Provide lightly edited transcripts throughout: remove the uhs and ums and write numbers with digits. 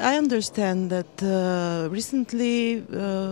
I understand that recently,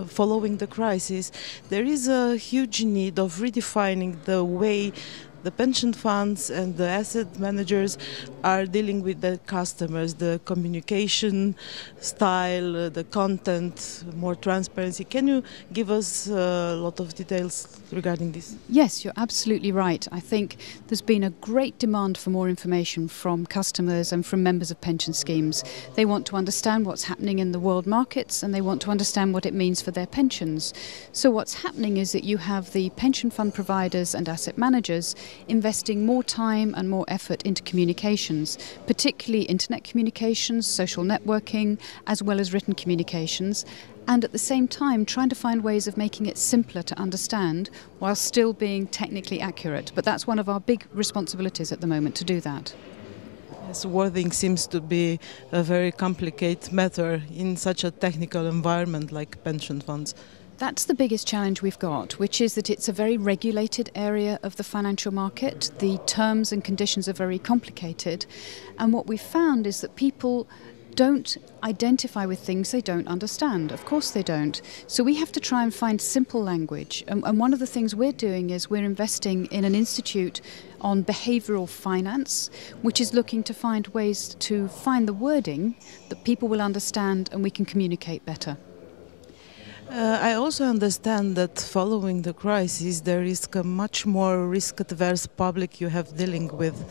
following the crisis, there is a huge need of redefining the way the pension funds and the asset managers are dealing with their customers, the communication style, the content, more transparency. Can you give us a lot of details regarding this? Yes, you're absolutely right. I think there's been a great demand for more information from customers and from members of pension schemes. They want to understand what's happening in the world markets and they want to understand what it means for their pensions. So what's happening is that you have the pension fund providers and asset managers investing more time and more effort into communications, particularly internet communications, social networking, as well as written communications, and at the same time trying to find ways of making it simpler to understand while still being technically accurate. But that's one of our big responsibilities at the moment, to do that. Yes, wording seems to be a very complicated matter in such a technical environment like pension funds. That's the biggest challenge we've got, which is that it's a very regulated area of the financial market. The terms and conditions are very complicated. And what we've found is that people don't identify with things they don't understand. Of course they don't. So we have to try and find simple language. And one of the things we're doing is we're investing in an institute on behavioural finance, which is looking to find ways to find the wording that people will understand and we can communicate better. I also understand that following the crisis there is a much more risk-averse public you have dealing with.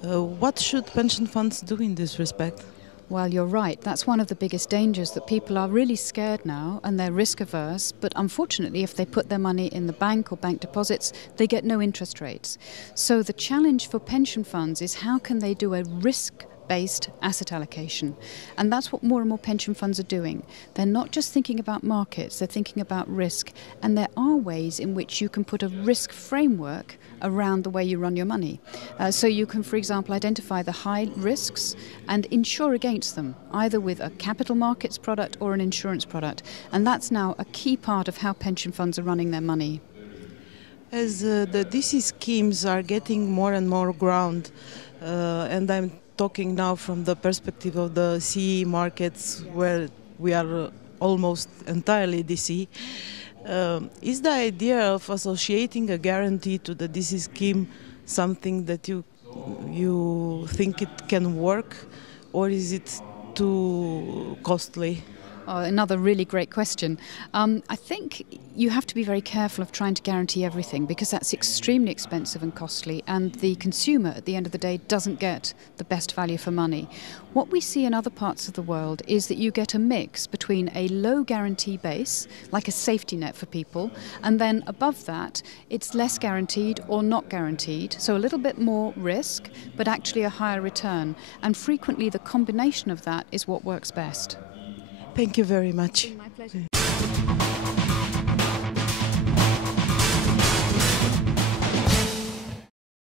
What should pension funds do in this respect? Well, you're right. That's one of the biggest dangers, that people are really scared now and they're risk averse. But unfortunately, if they put their money in the bank or bank deposits, they get no interest rates. So the challenge for pension funds is how can they do a risk-based asset allocation. And that's what more and more pension funds are doing. They're not just thinking about markets, they're thinking about risk. And there are ways in which you can put a risk framework around the way you run your money. So you can, for example, identify the high risks and insure against them, either with a capital markets product or an insurance product. And that's now a key part of how pension funds are running their money. As the DC schemes are getting more and more ground, and I'm talking now from the perspective of the CE markets where we are almost entirely DC, is the idea of associating a guarantee to the DC scheme something that you think it can work, or is it too costly? Oh, another really great question. I think you have to be very careful of trying to guarantee everything, because that's extremely expensive and costly, and the consumer at the end of the day doesn't get the best value for money. What we see in other parts of the world is that you get a mix between a low guarantee base, like a safety net for people, and then above that it's less guaranteed or not guaranteed, so a little bit more risk but actually a higher return, and frequently the combination of that is what works best. Thank you very much. My pleasure.